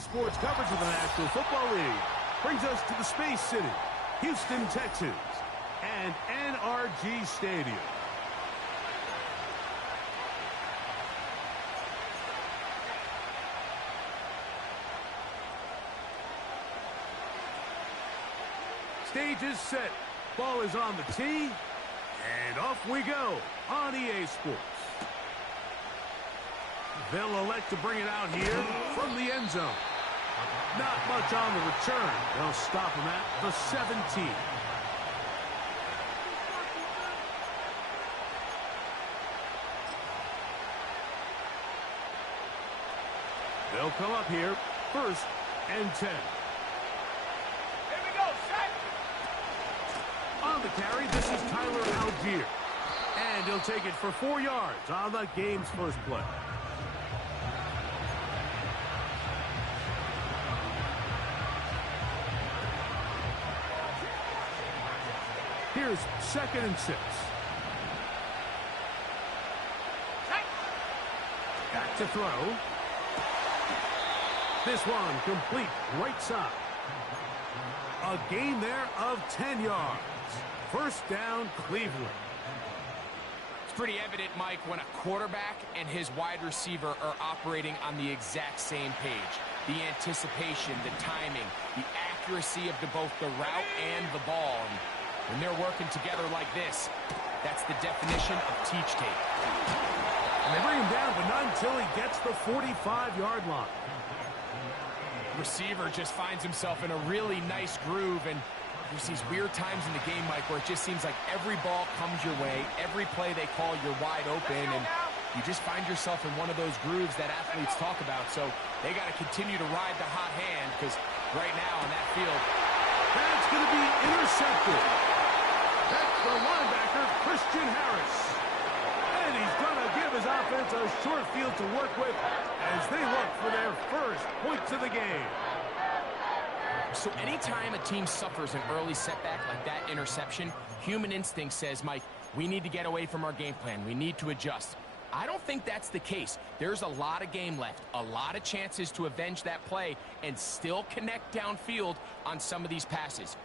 Sports coverage of the National Football League brings us to the Space City, Houston, Texas, and NRG Stadium. Stage is set. Ball is on the tee. And off we go on EA Sports. They'll elect to bring it out here from the end zone. Not much on the return. They'll stop him at the 17. They'll come up here, 1st and 10. On the carry, this is Tyler Algier. And he'll take it for 4 yards on the game's first play. Here's 2nd and 6. Back to throw. This one complete right side. A gain there of 10 yards. 1st down, Cleveland. It's pretty evident, Mike, when a quarterback and his wide receiver are operating on the exact same page. The anticipation, the timing, the accuracy of both the route and the ball. And when they're working together like this, that's the definition of teach tape. And they bring him down, but not until he gets the 45-yard line. Receiver just finds himself in a really nice groove, and there's these weird times in the game, Mike, where it just seems like every ball comes your way, every play they call, you're wide open, and you just find yourself in one of those grooves that athletes talk about. So they got to continue to ride the hot hand, because right now on that field, that's going to be intercepted. That's the linebacker, Christian Harris. And he's going to give his offense a short field to work with as they look for their first points of the game. So anytime a team suffers an early setback like that interception, human instinct says, Mike, we need to get away from our game plan. We need to adjust. I don't think that's the case. There's a lot of game left, a lot of chances to avenge that play and still connect downfield on some of these passes.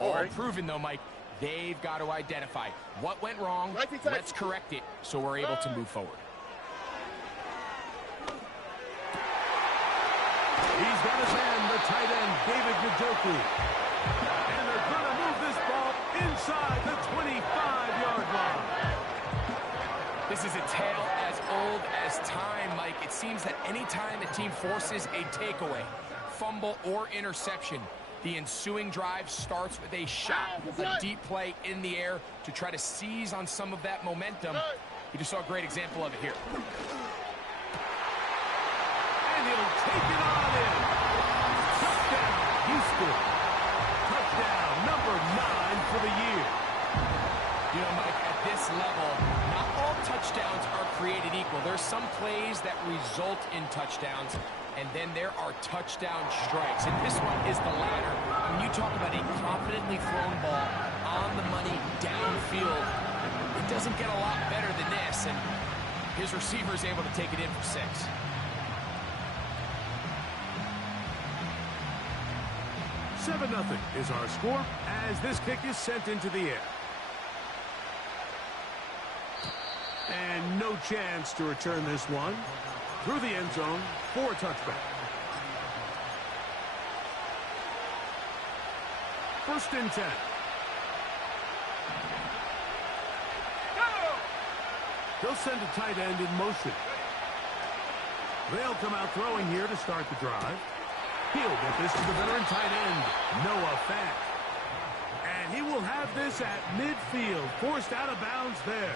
All proven, though, Mike, they've got to identify what went wrong, let's correct it so we're able to move forward. He's got his hand, the tight end, David Njoku. And they're going to move this ball inside the 25-yard line. This is a tale as old as time, Mike. It seems that any time a team forces a takeaway, fumble, or interception, the ensuing drive starts with a shot, a deep play in the air to try to seize on some of that momentum. You just saw a great example of it here. And he'll take it on in. Touchdown, Houston. Touchdown number 9 for the year. You know, Mike, at this level, not all touchdowns are created equal. There's some plays that result in touchdowns, and then there are touchdown strikes. And this one is the latter. When you talk about a confidently thrown ball on the money downfield, it doesn't get a lot better than this, and his receiver is able to take it in for 6. Seven 0 is our score as this kick is sent into the air. And no chance to return this one through the end zone for a touchback. 1st and 10. They'll send a tight end in motion. They'll come out throwing here to start the drive. He'll get this to the veteran tight end, Noah Fant. And he will have this at midfield, forced out of bounds there.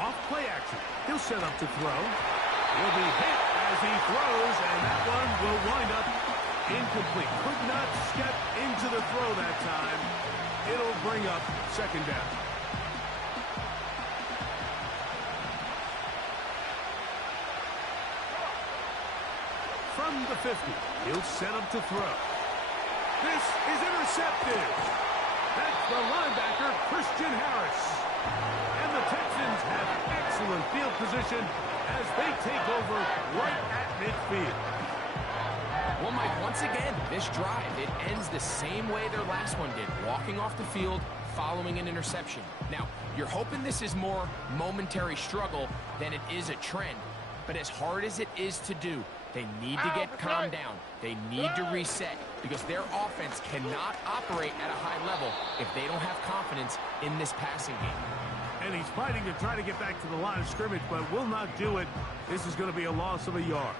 Off play action. He'll set up to throw. Will be hit as he throws, and that one will wind up incomplete. Could not step into the throw that time. It'll bring up 2nd down. From the 50, he'll set up to throw. This is intercepted. That's the linebacker, Christian Harris. And field position as they take over right at midfield. Well, Mike, once again, this drive, it ends the same way their last one did, walking off the field, following an interception. Now, you're hoping this is more momentary struggle than it is a trend. But as hard as it is to do, they need to get calmed down. They need to reset because their offense cannot operate at a high level if they don't have confidence in this passing game. And he's fighting to try to get back to the line of scrimmage, but will not do it. This is going to be a loss of a yard.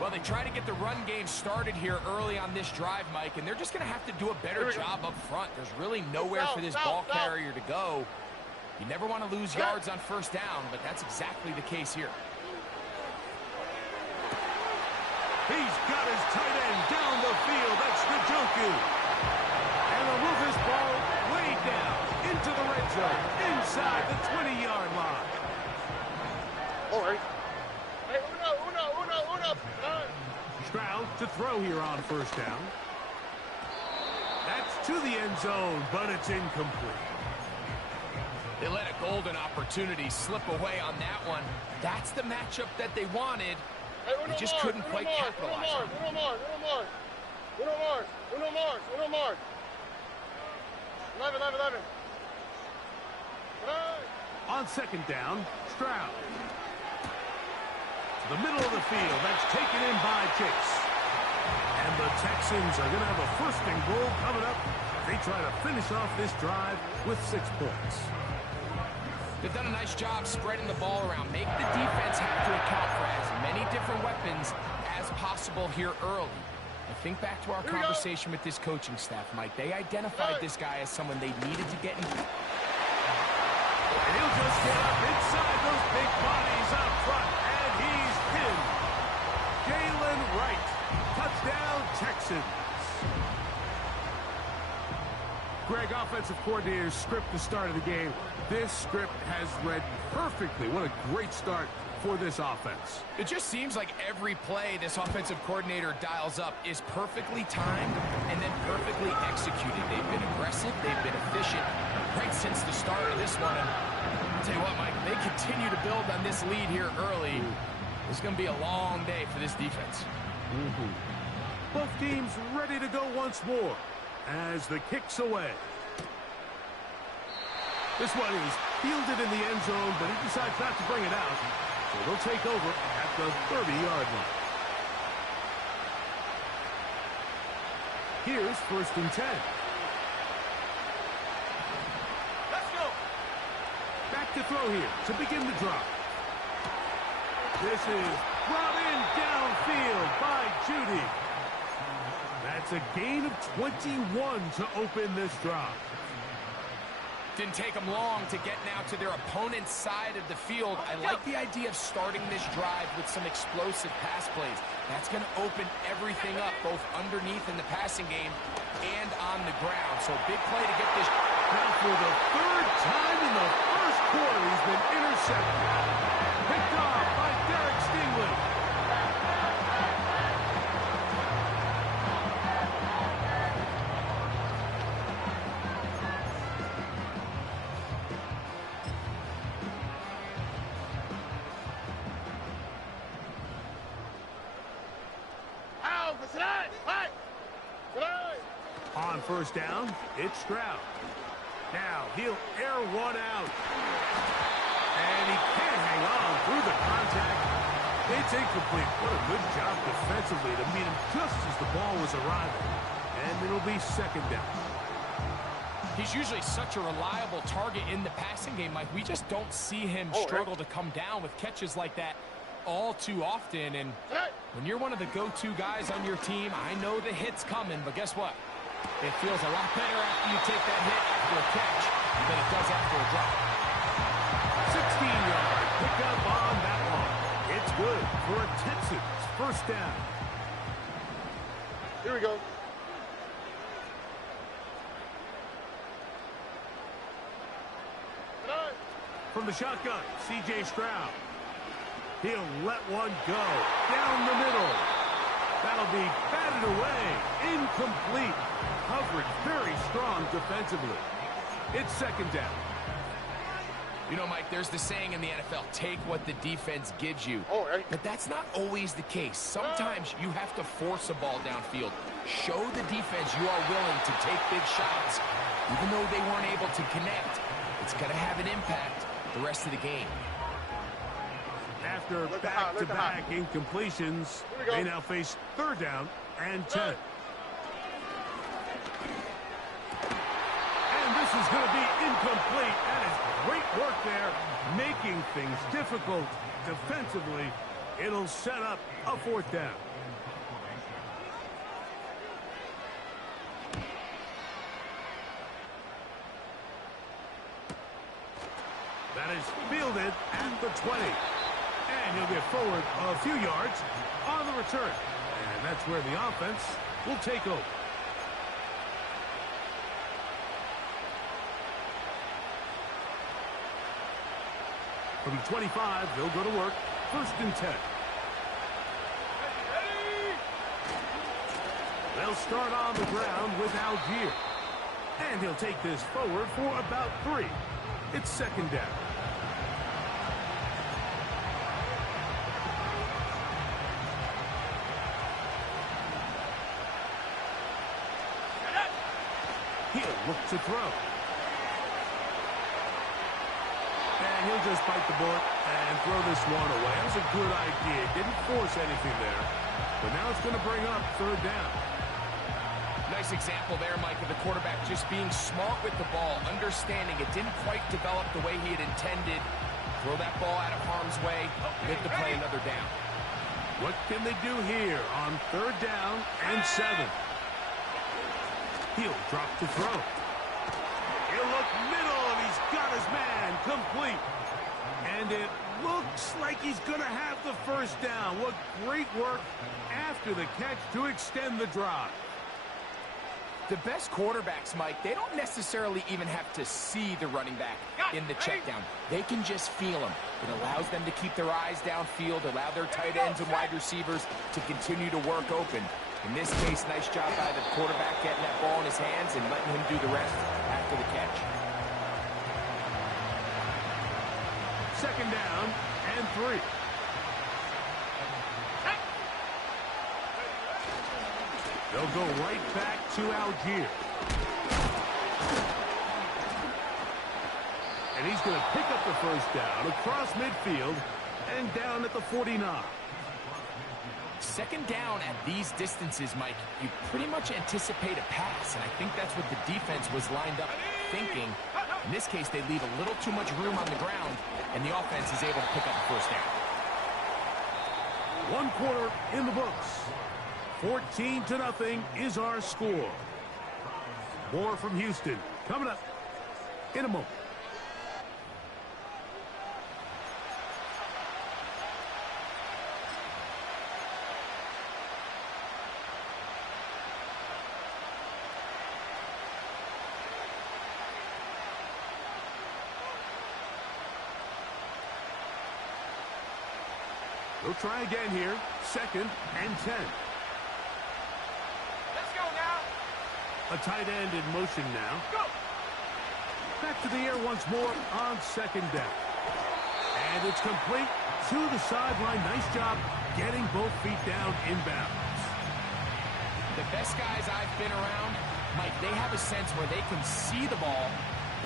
Well, they try to get the run game started here early on this drive, Mike, and they're just going to have to do a better job up front. There's really nowhere for this ball carrier to go. You never want to lose yards on first down, but that's exactly the case here. He's got his tight end down the field. That's Njoku. And they'll move this ball way down into the red zone, inside the 20-yard line. All right. Hey, uno. Stroud to throw here on first down. That's to the end zone, but it's incomplete. They let a golden opportunity slip away on that one. That's the matchup that they wanted. They just couldn't quite capitalize on it. Uno more. 11. On second down, Stroud. To the middle of the field. That's taken in by Chase. And the Texans are going to have a first and goal coming up. They try to finish off this drive with 6 points. They've done a nice job spreading the ball around. Make the defense have to account for as many different weapons as possible here early. I think back to our conversation with this coaching staff, Mike. They identified this guy as someone they needed to get in. And he'll just get up inside those big bodies up front. And he's pinned. Jalen Wright. Touchdown, Texans. Greg, offensive coordinator's script to start of the game. This script has read perfectly. What a great start for this offense. It just seems like every play this offensive coordinator dials up is perfectly timed and then perfectly executed. They've been aggressive. They've been efficient right since the start of this one. And I'll tell you what, Mike, they continue to build on this lead here early. It's going to be a long day for this defense. Both teams ready to go once more as the kick's away. This one is fielded in the end zone, but he decides not to bring it out. So they'll take over at the 30-yard line. Here's first and 10. Let's go. Back to throw here to begin the drive. This is brought in downfield by Judy. That's a gain of 21 to open this drive. Didn't take them long to get now to their opponent's side of the field. I like the idea of starting this drive with some explosive pass plays. That's going to open everything up, both underneath in the passing game and on the ground. So big play to get this. Now for the third time in the first quarter, he's been intercepted. Picked off by Derek Stingley. On first down, it's Stroud. Now he'll air one out. And he can't hang on through the contact. It's incomplete. What a good job defensively to meet him just as the ball was arriving. And it'll be second down. He's usually such a reliable target in the passing game. Like, we just don't see him struggle to come down with catches like that all too often. And when you're one of the go-to guys on your team, I know the hit's coming, but guess what? It feels a lot better after you take that hit after a catch than it does after a drop. 16-yard pickup on that one. It's good for a Texans first down. Here we go. From the shotgun, C.J. Stroud. He'll let one go down the middle. That'll be batted away. Incomplete. Coverage very strong defensively. It's second down. You know, Mike, there's the saying in the NFL, take what the defense gives you. All right. But that's not always the case. Sometimes you have to force a ball downfield. Show the defense you are willing to take big shots. Even though they weren't able to connect, it's going to have an impact the rest of the game. After back-to-back incompletions, they now face 3rd down and 10. And this is going to be incomplete. That is great work there, making things difficult defensively. It'll set up a 4th down. That is fielded at the 20. And he'll get forward a few yards on the return. And that's where the offense will take over. From the 25, they'll go to work. 1st and 10. They'll start on the ground with Algier. And he'll take this forward for about 3. It's 2nd down. He'll look to throw. And he'll just bite the bullet and throw this one away. That was a good idea. Didn't force anything there. But now it's going to bring up 3rd down. Nice example there, Mike, of the quarterback just being smart with the ball, understanding it didn't quite develop the way he had intended. Throw that ball out of harm's way, make the play another down. What can they do here on 3rd down and 7? He'll drop to throw. He'll look middle, and he's got his man complete. And it looks like he's going to have the 1st down. What great work after the catch to extend the drive. The best quarterbacks, Mike, they don't necessarily even have to see the running back in the check down. They can just feel him. It allows them to keep their eyes downfield, allow their tight ends and wide receivers to continue to work open. In this case, nice job by the quarterback getting that ball in his hands and letting him do the rest after the catch. 2nd down and 3. They'll go right back to Algier. And he's going to pick up the 1st down across midfield and down at the 49. 2nd down at these distances, Mike, you pretty much anticipate a pass, and I think that's what the defense was lined up thinking. In this case, they leave a little too much room on the ground, and the offense is able to pick up the 1st down. 1 quarter in the books. 14-0 is our score. More from Houston coming up in a moment. They'll try again here. 2nd and 10. Let's go now. A tight end in motion now. Go. Back to the air once more on 2nd down. And it's complete to the sideline. Nice job getting both feet down inbounds. The best guys I've been around, Mike, they have a sense where they can see the ball,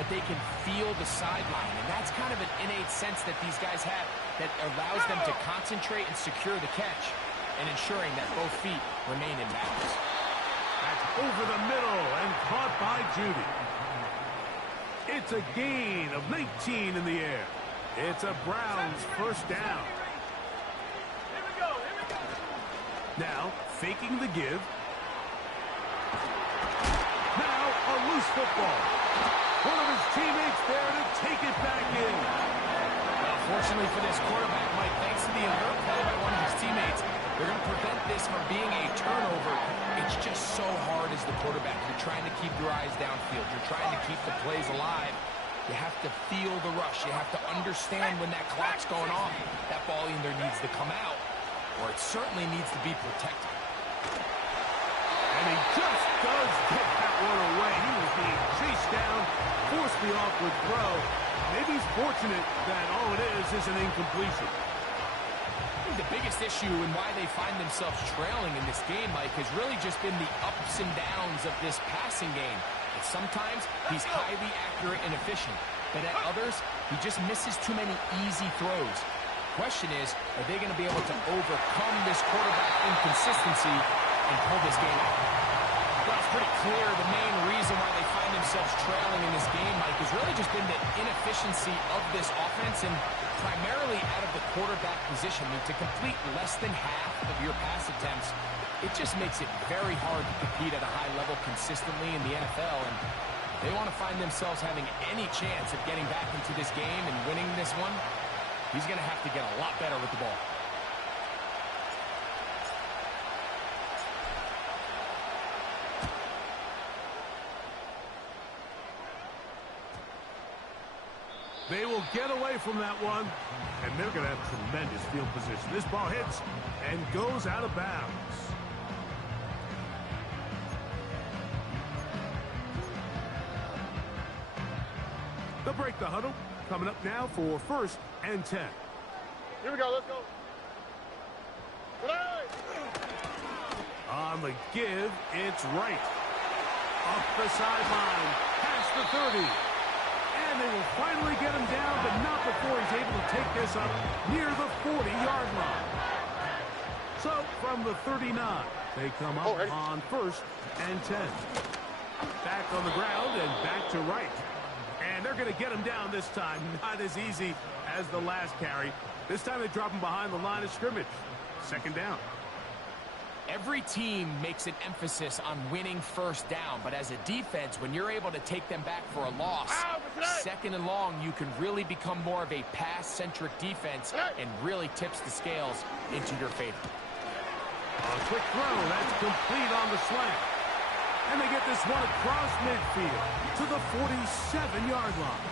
but they can feel the sideline. And that's kind of an innate sense that these guys have that allows them to concentrate and secure the catch and ensuring that both feet remain in bounds. That's over the middle and caught by Judy. It's a gain of 19 in the air. It's a Browns 1st down. Here we go. Here we go. Now, faking the give. Now, a loose football. One of his teammates there to take it back in. Fortunately for this quarterback, Mike, thanks to the alert play by one of his teammates, they're going to prevent this from being a turnover. It's just so hard as the quarterback. You're trying to keep your eyes downfield. You're trying to keep the plays alive. You have to feel the rush. You have to understand when that clock's going off. That ball either needs to come out or it certainly needs to be protected. And he just does get that one away. He was being chased down, forced the awkward throw. Maybe he's fortunate that all it is an incompletion. I think the biggest issue and why they find themselves trailing in this game, Mike, has really just been the ups and downs of this passing game. And sometimes he's highly accurate and efficient, but at others, he just misses too many easy throws. Question is, are they going to be able to overcome this quarterback inconsistency and pull this game out? Well, it's pretty clear the main reason why they find themselves trailing in this game, Mike, has really just been the inefficiency of this offense and primarily out of the quarterback position. I mean, to complete less than half of your pass attempts, it just makes it very hard to compete at a high level consistently in the NFL. And they want to find themselves having any chance of getting back into this game and winning this one. He's going to have to get a lot better with the ball. They will get away from that one, and they're going to have tremendous field position. This ball hits and goes out of bounds. They'll break the huddle. Coming up now for 1st and 10. Here we go, let's go. Play! On the give, it's right. Up the sideline, past the 30. And they will finally get him down, but not before he's able to take this up near the 40-yard line. So, from the 39, they come up on 1st and 10. Back on the ground and back to right. And they're going to get him down this time. Not as easy as the last carry. This time they drop him behind the line of scrimmage. 2nd down. Every team makes an emphasis on winning 1st down, but as a defense, when you're able to take them back for a loss, 2nd and long, you can really become more of a pass-centric defense and really tips the scales into your favor. A quick throw. That's complete on the slant. And they get this one across midfield to the 47-yard line.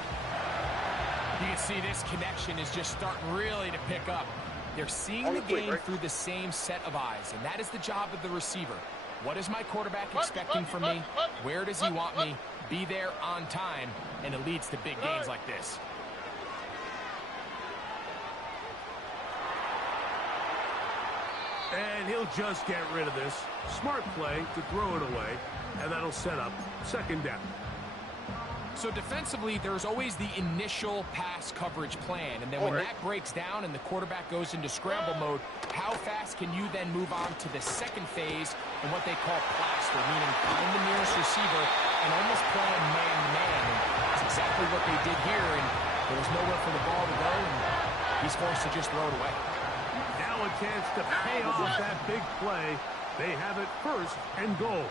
You can see this connection is just starting really to pick up. They're seeing the game through the same set of eyes, and that is the job of the receiver. What is my quarterback expecting from me? Where does he want me? Be there on time, and it leads to big gains like this. And he'll just get rid of this. Smart play to throw it away, and that'll set up 2nd down. So defensively, there's always the initial pass coverage plan, and then when that breaks down and the quarterback goes into scramble mode, how fast can you then move on to the 2nd phase and what they call plaster, meaning find the nearest receiver and almost play a man-to-man. And that's exactly what they did here, and there was nowhere for the ball to go, and he's forced to just throw it away. Now a chance to pay off that big play. They have it 1st and goal.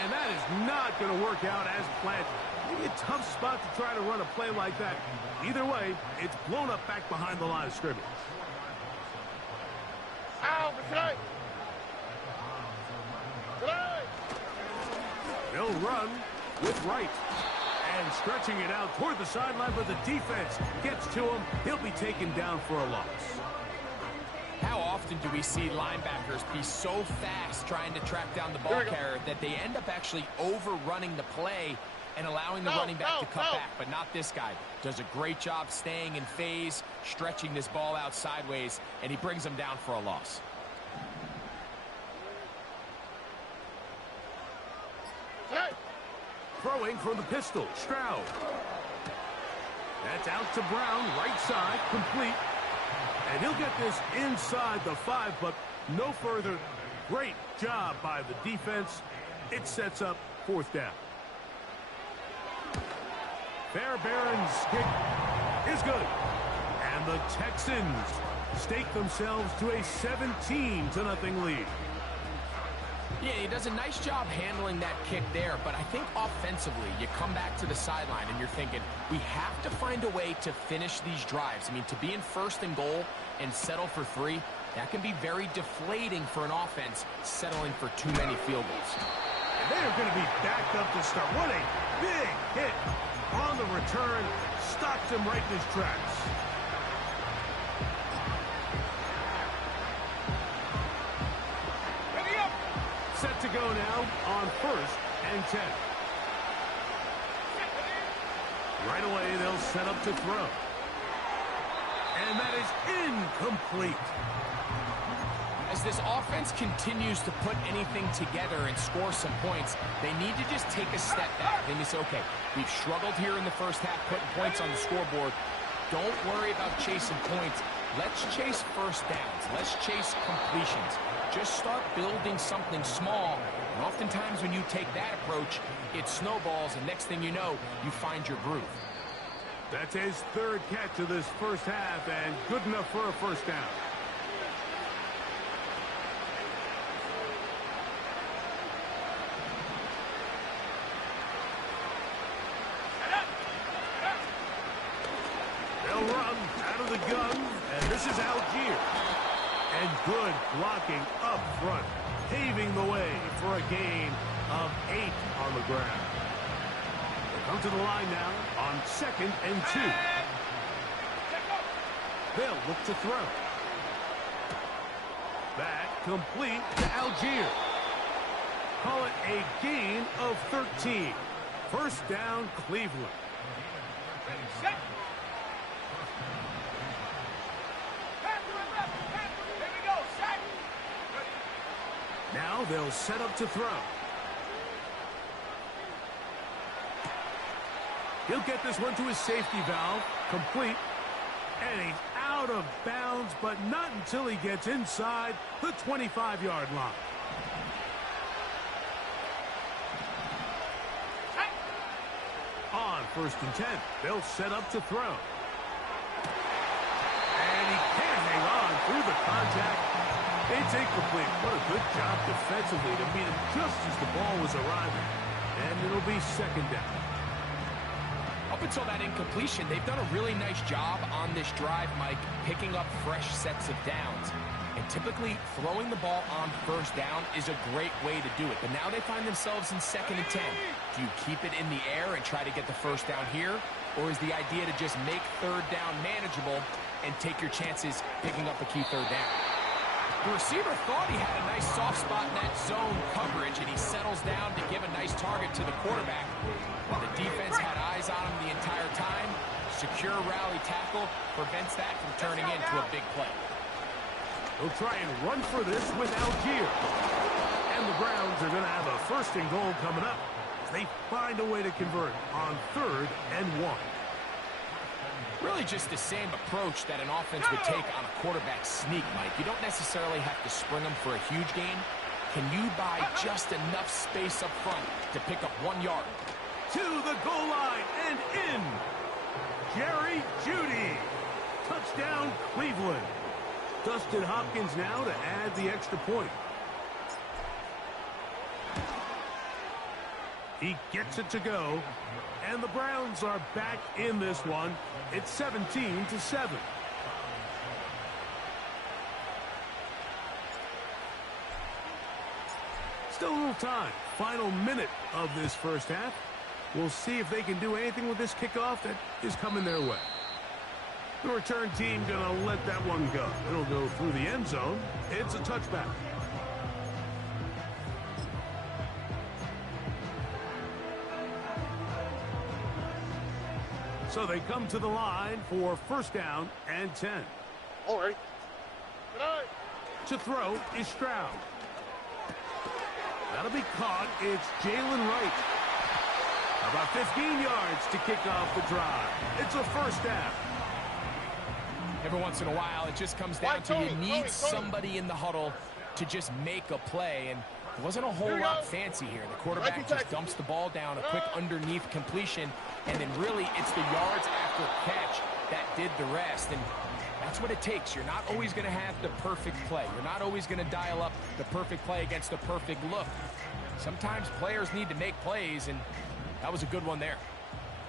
And that is not going to work out as planned. Maybe a tough spot to try to run a play like that. Either way, it's blown up back behind the line of scrimmage. They'll run with right. And stretching it out toward the sideline, but the defense gets to him. He'll be taken down for a loss. How often do we see linebackers be so fast trying to track down the ball carrier that they end up actually overrunning the play and allowing the running back to cut back? But not this guy. Does a great job staying in phase, stretching this ball out sideways, and he brings them down for a loss. Throwing from the pistol, Stroud. That's out to Brown, right side, complete. And he'll get this inside the 5, but no further. Great job by the defense. It sets up 4th down. Fairbairn's kick is good. And the Texans stake themselves to a 17-0 lead. Yeah, he does a nice job handling that kick there, but I think offensively, you come back to the sideline and you're thinking, we have to find a way to finish these drives. I mean, to be in 1st and goal and settle for 3, that can be very deflating for an offense settling for too many field goals. And they are going to be backed up to start. What a big hit on the return. Stopped him right in his tracks. Set go now on 1st and 10. Right away, they'll set up to throw. And that is incomplete. As this offense continues to put anything together and score some points, they need to just take a step back. They need to say, okay, we've struggled here in the first half, putting points on the scoreboard. Don't worry about chasing points. Let's chase first downs. Let's chase completions. Just start building something small. And oftentimes when you take that approach, it snowballs, and next thing you know, you find your groove. That's his 3rd catch of this first half, and good enough for a first down. They'll run out of the gun, and this is Algier. And good blocking up front, paving the way for a gain of 8 on the ground. They come to the line now on 2nd and 2. They'll look to throw. That complete to Algier. Call it a gain of 13. First down, Cleveland. Now they'll set up to throw. He'll get this one to his safety valve, complete. And he's out of bounds, but not until he gets inside the 25-yard line. On 1st and 10, they'll set up to throw. And he can't hang on through the contact. It's incomplete. What a good job defensively to meet him just as the ball was arriving. And it'll be 2nd down. Up until that incompletion, they've done a really nice job on this drive, Mike, picking up fresh sets of downs. And typically, throwing the ball on 1st down is a great way to do it. But now they find themselves in 2nd and 10. Do you keep it in the air and try to get the first down here? Or is the idea to just make 3rd down manageable and take your chances picking up a key 3rd down? The receiver thought he had a nice soft spot in that zone coverage, and he settles down to give a nice target to the quarterback. The defense had eyes on him the entire time. Secure rally tackle prevents that from turning into a big play. They'll try and run for this with Algier. And the Browns are going to have a 1st and goal coming up. They find a way to convert on 3rd and 1. Really just the same approach that an offense would take on a quarterback sneak, Mike. You don't necessarily have to spring them for a huge gain. Can you buy just enough space up front to pick up 1 yard? To the goal line and in. Jerry Jeudy. Touchdown, Cleveland. Dustin Hopkins now to add the extra point. He gets it to go. And the Browns are back in this one. It's 17-7. Still a little time. Final minute of this first half. We'll see if they can do anything with this kickoff that is coming their way. The return team going to let that one go. It'll go through the end zone. It's a touchback. So they come to the line for 1st down and 10. All right. To throw is Stroud. That'll be caught. It's Jalen Wright. About 15 yards to kick off the drive. It's a 1st down. Every once in a while, it just comes down to you need somebody in the huddle to just make a play. And it wasn't a whole lot fancy here. The quarterback just dumps the ball down, a quick underneath completion, and then really it's the yards after catch that did the rest. And that's what it takes. You're not always going to have the perfect play. You're not always going to dial up the perfect play against the perfect look. Sometimes players need to make plays, and that was a good one there.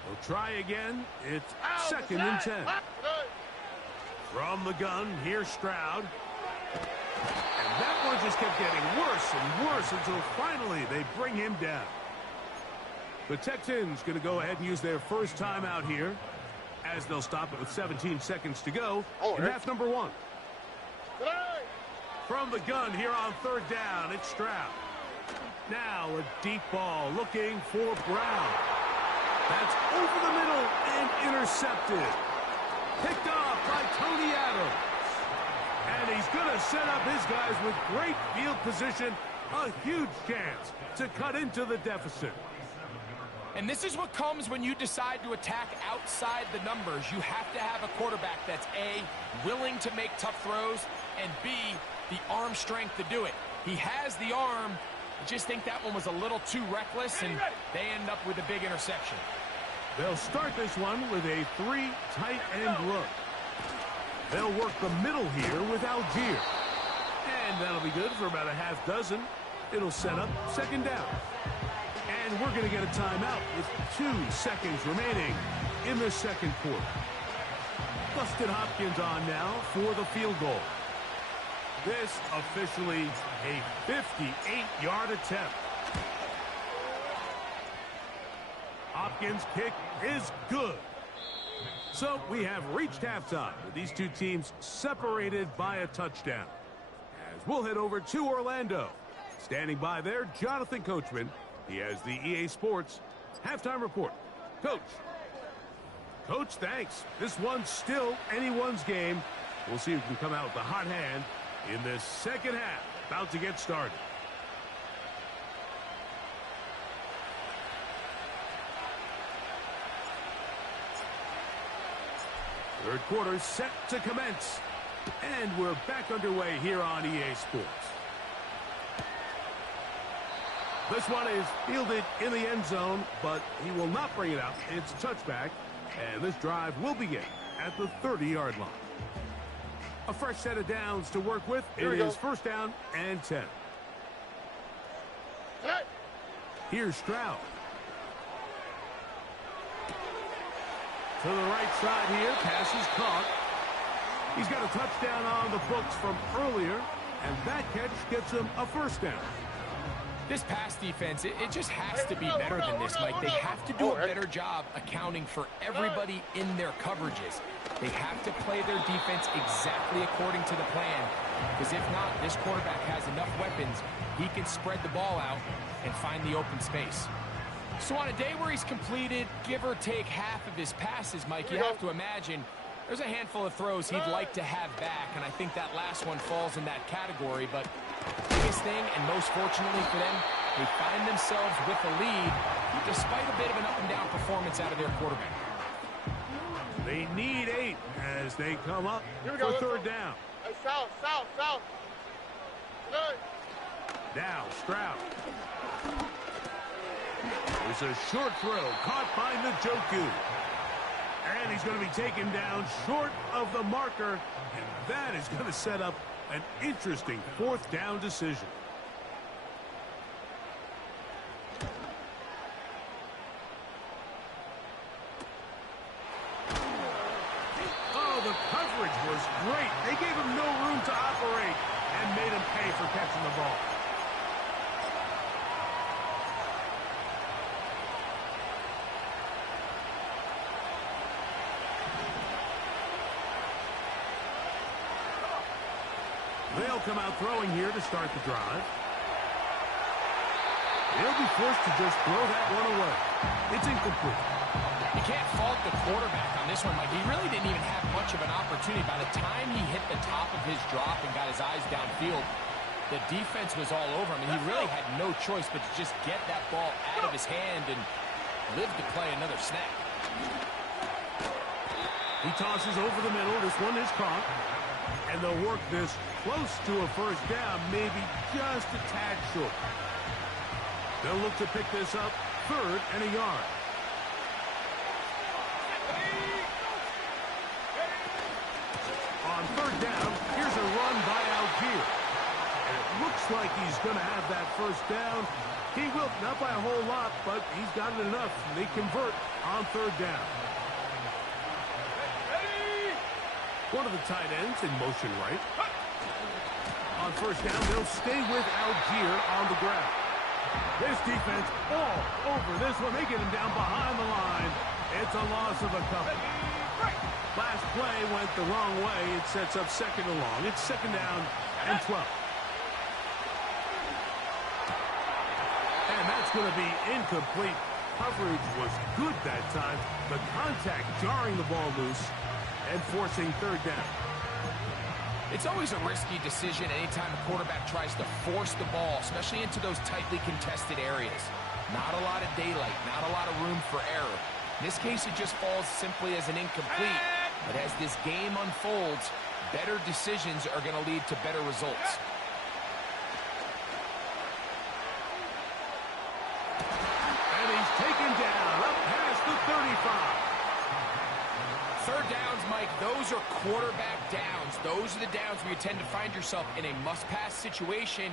We'll try again. It's 2nd and 10. From the gun, here's Stroud. And that one just kept getting worse and worse until finally they bring him down. The Texans going to go ahead and use their first timeout here as they'll stop it with 17 seconds to go in half number 1. From the gun here on 3rd down, it's Stroud. Now a deep ball looking for Brown. That's over the middle and intercepted. Picked off by Tony Adams. And he's going to set up his guys with great field position. A huge chance to cut into the deficit. And this is what comes when you decide to attack outside the numbers. You have to have a quarterback that's A, willing to make tough throws, and B, the arm strength to do it. He has the arm. I just think that one was a little too reckless, and they end up with a big interception. They'll start this one with a 3 tight end look. They'll work the middle here with Algier. And that'll be good for about a half dozen. It'll set up second down. And we're going to get a timeout with 2 seconds remaining in the second quarter. Dustin Hopkins on now for the field goal. This officially a 58-yard attempt. Hopkins' kick is good. So we have reached halftime with these two teams separated by a touchdown. As we'll head over to Orlando. Standing by there, Jonathan Coachman. He has the EA Sports halftime report. Coach. Coach, thanks. This one's still anyone's game. We'll see who can come out with the hot hand in this second half. About to get started. Third quarter set to commence. And we're back underway here on EA Sports. This one is fielded in the end zone, but he will not bring it out. It's a touchback, and this drive will begin at the 30-yard line. A fresh set of downs to work with. It is first down and 10. Here's Stroud. To the right side here, pass is caught. He's got a touchdown on the books from earlier, and that catch gets him a first down. This pass defense, it just has to be better than this, Mike. They have to do a better job accounting for everybody in their coverages. They have to play their defense exactly according to the plan, because if not, this quarterback has enough weapons. He can spread the ball out and find the open space. So on a day where he's completed, give or take half of his passes, Mike, you have to imagine there's a handful of throws he'd like to have back, and I think that last one falls in that category. But biggest thing, and most fortunately for them, they find themselves with a lead despite a bit of an up-and-down performance out of their quarterback. They need 8 as they come up for third down. Hey, south. Good. Now Stroud. There's a short throw caught by Njoku. And he's going to be taken down short of the marker. And that is going to set up an interesting fourth down decision. Oh, the coverage was great. They gave him no room to operate and made him pay for catching the ball. They'll come out throwing here to start the drive. They'll be forced to just throw that one away. It's incomplete. You can't fault the quarterback on this one, Mike. He really didn't even have much of an opportunity. By the time he hit the top of his drop and got his eyes downfield, the defense was all over him, and he really had no choice but to just get that ball out of his hand and live to play another snap. He tosses over the middle. This one is caught. And they'll work this close to a first down, maybe just a tad short. They'll look to pick this up third and a yard. On third down, here's a run by Algier. And it looks like he's going to have that first down. He will, not by a whole lot, but he's got it enough. They convert on third down. One of the tight ends in motion right. On first down, they'll stay with Algier on the ground. This defense all over this one. They get him down behind the line. It's a loss of a couple. Last play went the wrong way. It sets up second and long. It's second down and 12. That's going to be incomplete. Coverage was good that time. The contact jarring the ball loose and forcing third down. It's always a risky decision anytime a quarterback tries to force the ball, especially into those tightly contested areas. Not a lot of daylight, not a lot of room for error. In this case, it just falls simply as an incomplete. But as this game unfolds, better decisions are going to lead to better results. And he's taken down up past the 35. Third downs, Mike, those are quarterback downs. Those are the downs where you tend to find yourself in a must-pass situation,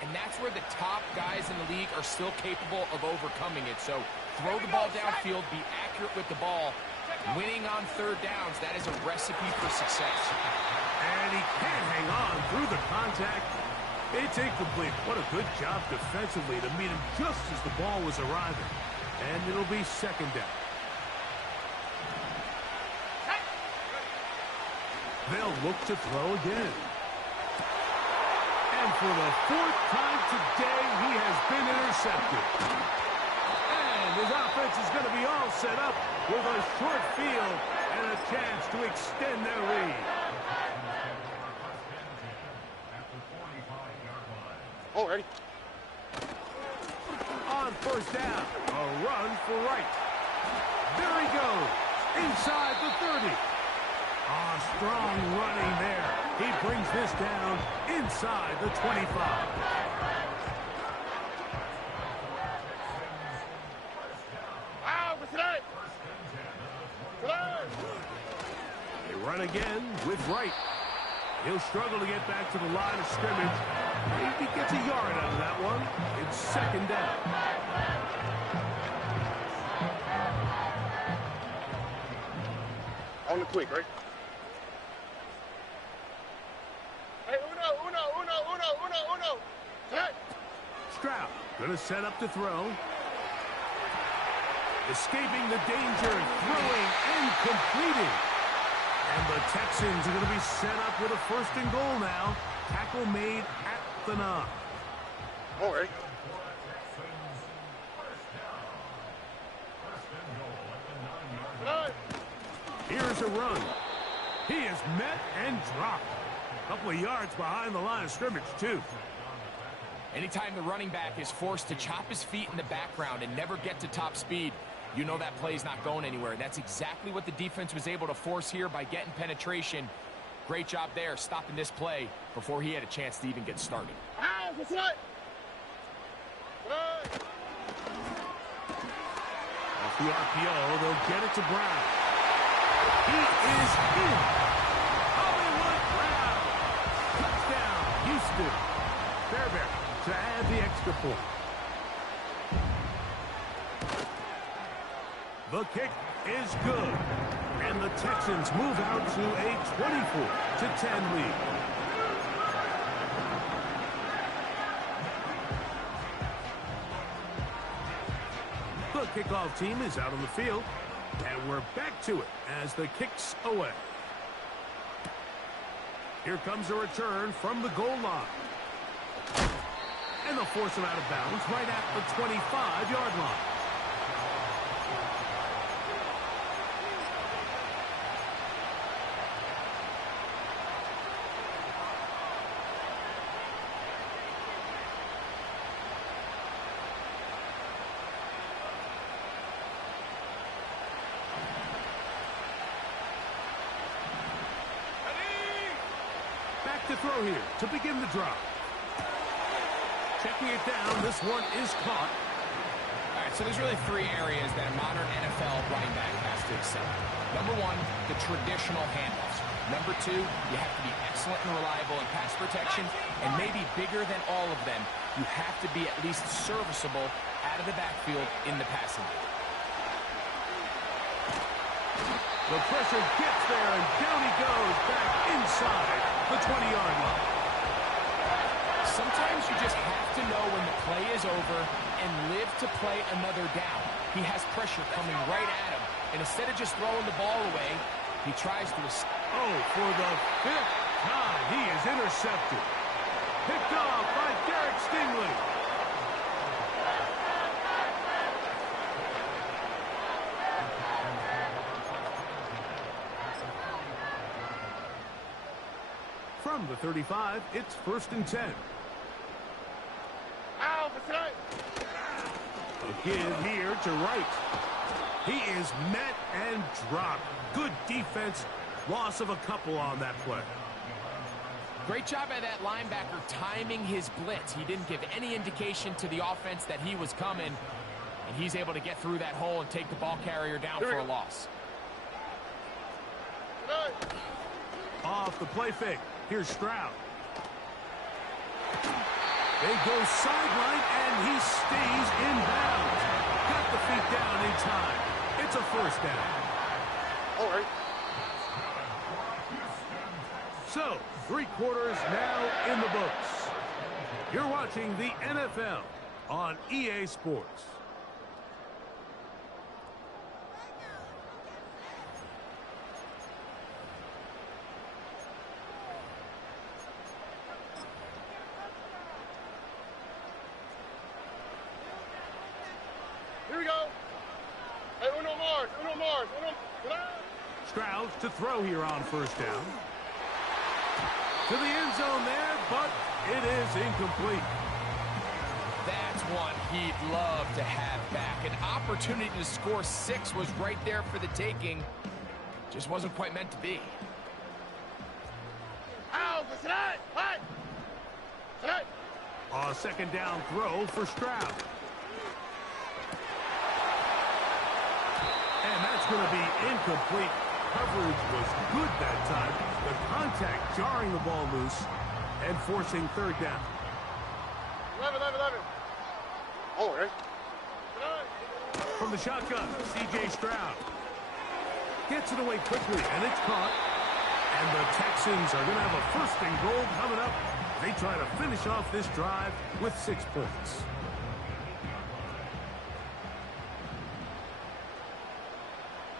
and that's where the top guys in the league are still capable of overcoming it. So throw the ball downfield, be accurate with the ball. Winning on third downs, that is a recipe for success. And he can't hang on through the contact. It's incomplete. What a good job defensively to meet him just as the ball was arriving. And it'll be second down. They'll look to throw again. And for the fourth time today, he has been intercepted. And his offense is going to be all set up with a short field and a chance to extend their lead. Oh, ready? On first down, a run for right. There he goes, inside the 30. Strong running there. He brings this down inside the 25. They run again with Wright. He'll struggle to get back to the line of scrimmage. Maybe gets a yard out of that one. It's second down. On the quick, right? Hey, uno. Set. Stroud going to set up to throw. Escaping the danger, throwing and completing. And the Texans are going to be set up with a first and goal now. Tackle made at the 9. Oh, ready? Here's a run. He is met and dropped. A couple of yards behind the line of scrimmage, too. Anytime the running back is forced to chop his feet in the background and never get to top speed, you know that play's not going anywhere. That's exactly what the defense was able to force here by getting penetration. Great job there, stopping this play before he had a chance to even get started. That's right. Off the RPO, they'll get it to Brown. He is in. Hollywood Brown. Touchdown, Houston. Fairbairn to add the extra point. The kick is good. And the Texans move out to a 24-10 lead. The kickoff team is out on the field. And we're back to it as the kick's away. Here comes a return from the goal line. And they'll force him out of bounds right at the 25-yard line. To throw here to begin the drive. Checking it down, this one is caught. All right, so there's really three areas that a modern NFL running back has to excel. Number one, the traditional handoffs. Number two, you have to be excellent and reliable in pass protection. And maybe bigger than all of them, you have to be at least serviceable out of the backfield in the passing game. The pressure gets there, and down he goes back inside the 20-yard line. Sometimes you just have to know when the play is over and live to play another down. He has pressure coming right at him, and instead of just throwing the ball away, he tries to... Oh, for the 5th time, he is intercepted. Picked off by Derek Stingley. From the 35, it's 1st and 10. Ow, that's right. A give here to Wright. He is met and dropped. Good defense. Loss of a couple on that play. Great job by that linebacker timing his blitz. He didn't give any indication to the offense that he was coming, and he's able to get through that hole and take the ball carrier down for a loss. Right. Off the play fake. Here's Stroud. They go sideline, and he stays in bounds. Got the feet down in time. It's a 1st down. All right. So, 3 quarters now in the books. You're watching the NFL on EA Sports. Here we go. Hey, uno Mars. Stroud to throw here on 1st down. To the end zone there, but it is incomplete. That's one he'd love to have back. An opportunity to score 6 was right there for the taking. Just wasn't quite meant to be. Ow, that's right. Hey. Hey. A 2nd down throw for Stroud. And that's going to be incomplete. Coverage was good that time. The contact jarring the ball loose and forcing 3rd down. 11. All right. From the shotgun, C.J. Stroud. Gets it away quickly, and it's caught. And the Texans are going to have a 1st and goal coming up. They try to finish off this drive with 6 points.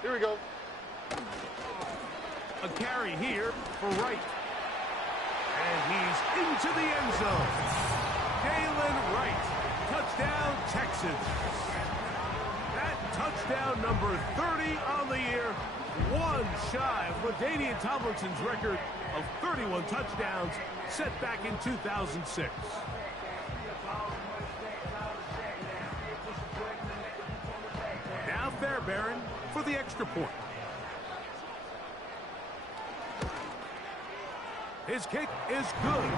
Here we go. A carry here for Wright. And he's into the end zone. Jalen Wright. Touchdown, Texans. That touchdown number 30 on the year. One shy of LaDainian Tomlinson's record of 31 touchdowns set back in 2006. Now Fairbairn for the extra point. His kick is good.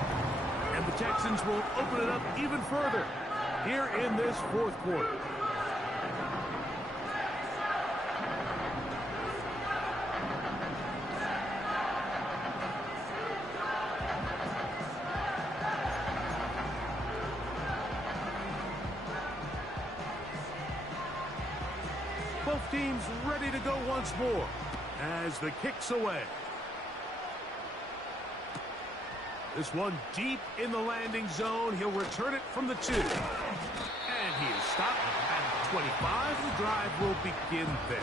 And the Texans will open it up even further here in this 4th quarter. Both teams ready to go once more as the kick's away. This one deep in the landing zone. He'll return it from the 2. And he is stopped at 25. The drive will begin there.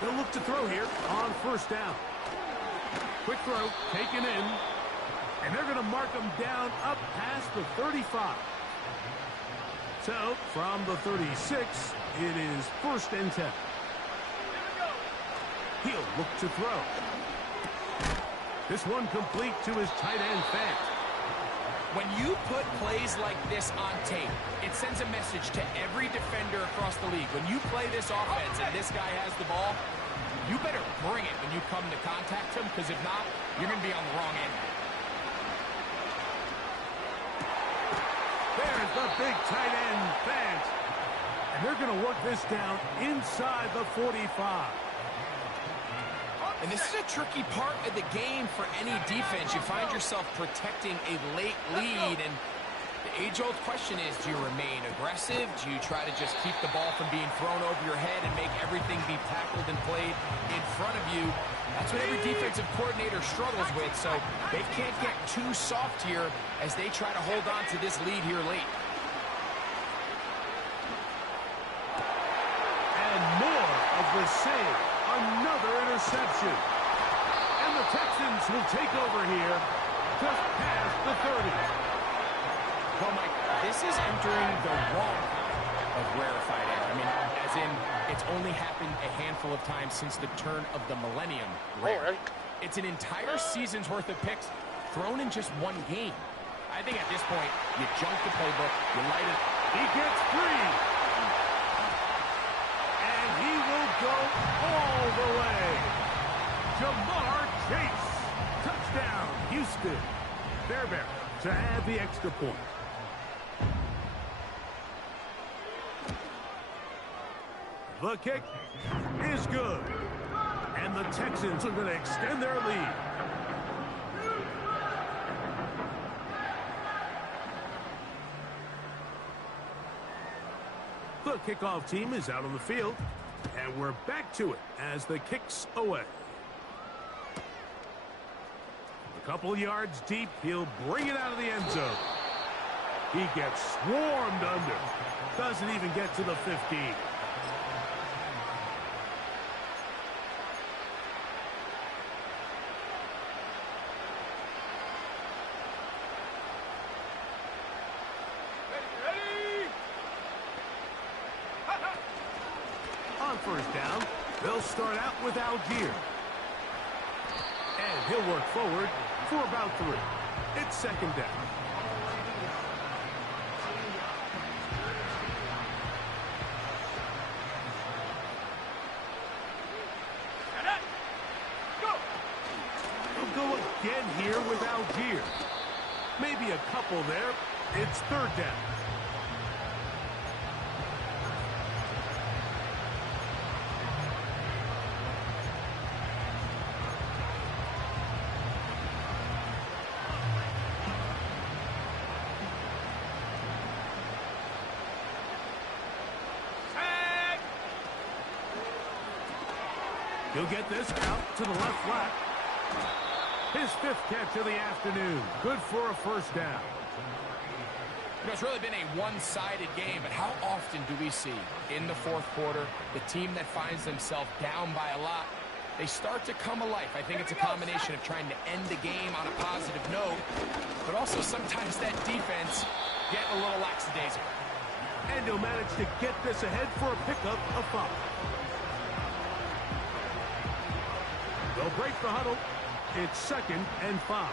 They'll look to throw here on 1st down. Quick throw, taken in. And they're going to mark him down up past the 35. So, from the 36, it is 1st and 10. He'll look to throw. This one complete to his tight end, Fant. When you put plays like this on tape, it sends a message to every defender across the league. When you play this offense and this guy has the ball, you better bring it when you come to contact him, because if not, you're going to be on the wrong end. There's the big tight end, Fant. And they're going to work this down inside the 45. And this is a tricky part of the game for any defense. You find yourself protecting a late lead, and the age-old question is, do you remain aggressive? Do you try to just keep the ball from being thrown over your head and make everything be tackled and played in front of you? That's what every defensive coordinator struggles with, so they can't get too soft here as they try to hold on to this lead here late. And more the save. Another interception. And the Texans will take over here just past the 30. Well, Mike, this is entering the wrong kind of rarefied air. I mean, as in, it's only happened a handful of times since the turn of the millennium. Rare. It's an entire season's worth of picks thrown in just one game. I think at this point, you junk the playbook, you light it. He gets free. And he will go all the way. Jamar Chase. Touchdown, Houston. Fairbairn to add the extra point. The kick is good. And the Texans are going to extend their lead. The kickoff team is out on the field. And we're back to it as the kick's away. A couple yards deep, he'll bring it out of the end zone. He gets swarmed under. Doesn't even get to the 15. On first down, they'll start out with Algier. And he'll work forward for about 3. It's second down. They'll go again here with Algier. Maybe a couple there. It's third down. He'll get this out to the left flat. His 5th catch of the afternoon. Good for a first down. You know, it's really been a one-sided game, but how often do we see in the fourth quarter the team that finds themselves down by a lot, they start to come alive. I think it's a combination of trying to end the game on a positive note, but also sometimes that defense get a little lackadaisical. And he'll manage to get this ahead for a pickup of 5. They'll break the huddle. It's second and 5.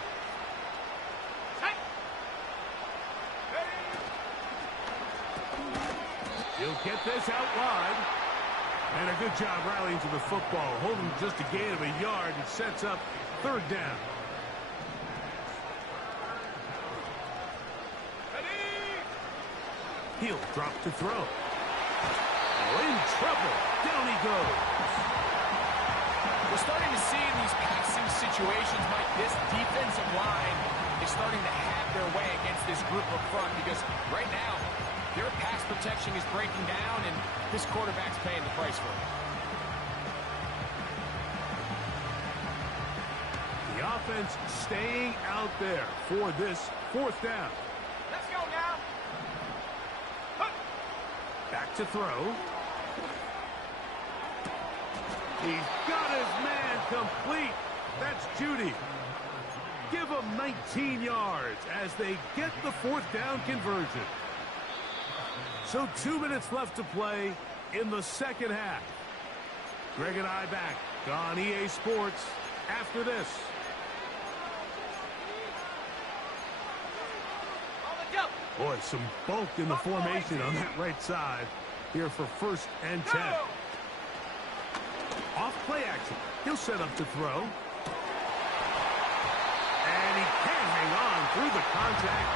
He'll get this out wide. And a good job rallying to the football. Holding just a gain of a yard. It sets up third down. He'll drop to throw. Oh, in trouble. Down he goes. We're starting to see in these passing situations, Mike, this defensive line is starting to have their way against this group up front because right now, their pass protection is breaking down, and this quarterback's paying the price for it. The offense staying out there for this fourth down. Let's go now. Back to throw. He's got his man complete. That's Judy. Give him 19 yards as they get the fourth down conversion. So 2 minutes left to play in the second half. Greg and I back on EA Sports after this. Boy, some bulk in the formation on that right side here for first and 10. Off play action. He'll set up to throw. And he can't hang on through the contact.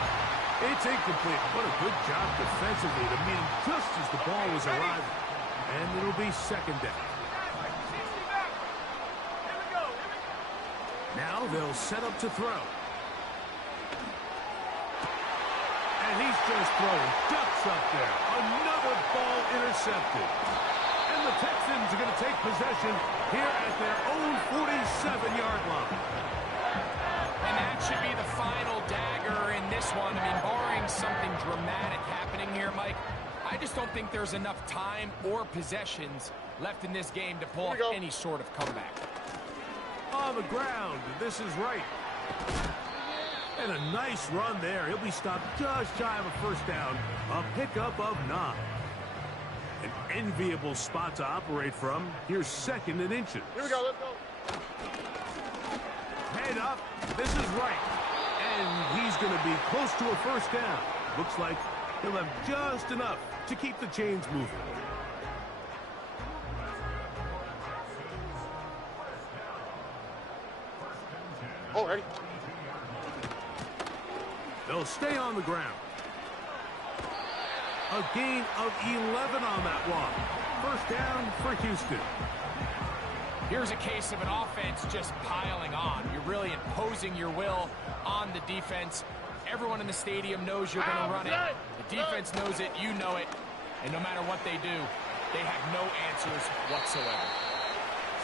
It's incomplete. What a good job defensively to meet him just as the ball was arriving. And it'll be second down. Now they'll set up to throw. And he's just throwing ducks up there. Another ball intercepted. And the Texans are going to take possession here at their own 47-yard line. And that should be the final dagger in this one. I mean, barring something dramatic happening here, Mike, I just don't think there's enough time or possessions left in this game to pull off any sort of comeback. On the ground, this is right. And a nice run there. He'll be stopped just shy of a first down. A pickup of 9. An enviable spot to operate from. Here's 2nd and inches. Here we go, let's go. Head up. This is right. And he's going to be close to a first down. Looks like he'll have just enough to keep the chains moving. Oh, ready. They'll stay on the ground. A gain of 11 on that one. First down for Houston. Here's a case of an offense just piling on. You're really imposing your will on the defense. Everyone in the stadium knows you're going to run it. The defense knows it, you know it. And no matter what they do, they have no answers whatsoever.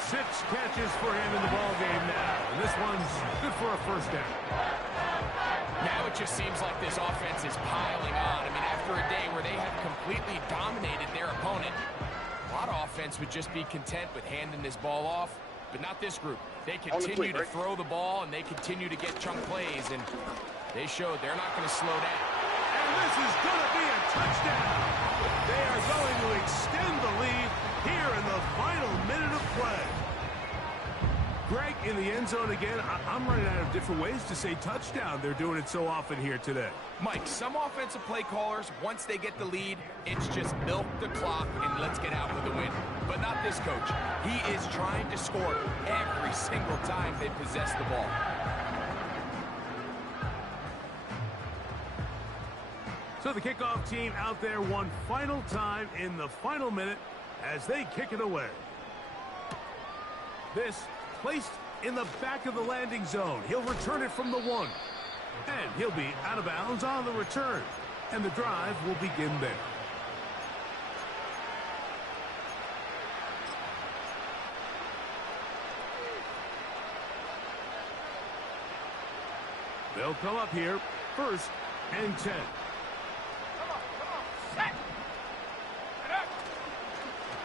6 catches for him in the ballgame now. And this one's good for a first down. Now it just seems like this offense is piling on. I mean, after a day where they have completely dominated their opponent, a lot of offense would just be content with handing this ball off, but not this group. They continue to throw the ball, and they continue to get chunk plays, and they showed they're not going to slow down. And this is going to be a touchdown. They are going to extend the lead here in the final minute of play. Greg, in the end zone again. I'm running out of different ways to say touchdown. They're doing it so often here today. Mike, some offensive play callers, once they get the lead, it's just milk the clock and let's get out with the win. But not this coach. He is trying to score every single time they possess the ball. So the kickoff team out there one final time in the final minute as they kick it away. This placed in the back of the landing zone. He'll return it from the 1. And he'll be out of bounds on the return. And the drive will begin there. They'll come up here, 1st and 10.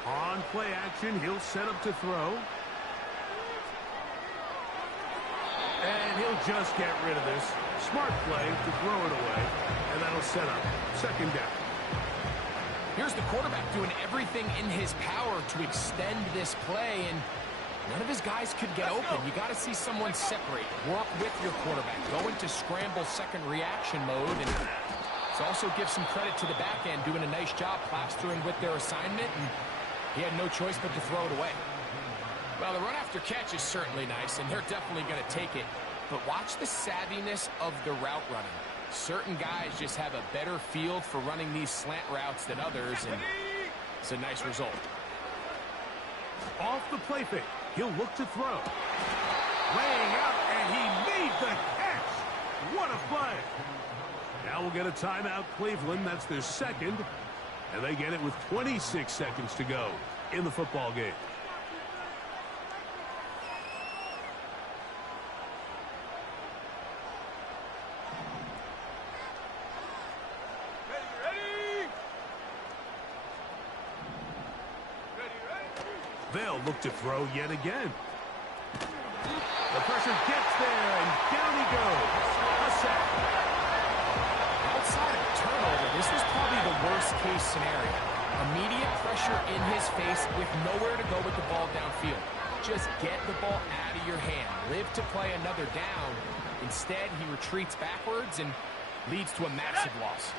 On play action, he'll set up to throw. And he'll just get rid of this. Smart play to throw it away. And that'll set up 2nd down. Here's the quarterback doing everything in his power to extend this play, and none of his guys could get open. You got to see someone separate. Work with your quarterback. Go into scramble second reaction mode, and also give some credit to the back end, doing a nice job plastering with their assignment, and he had no choice but to throw it away. Well, the run after catch is certainly nice, and they're definitely going to take it. But watch the savviness of the route running. Certain guys just have a better field for running these slant routes than others, and it's a nice result. Off the play fake, he'll look to throw. Laying out, and he made the catch. What a play. Now we'll get a timeout, Cleveland. That's their 2nd. And they get it with 26 seconds to go in the football game. They'll look to throw yet again. The pressure gets there, and down he goes. A sack. Outside of a turnover, this was probably the worst-case scenario. Immediate pressure in his face with nowhere to go with the ball downfield. Just get the ball out of your hand. Live to play another down. Instead, he retreats backwards and leads to a massive loss.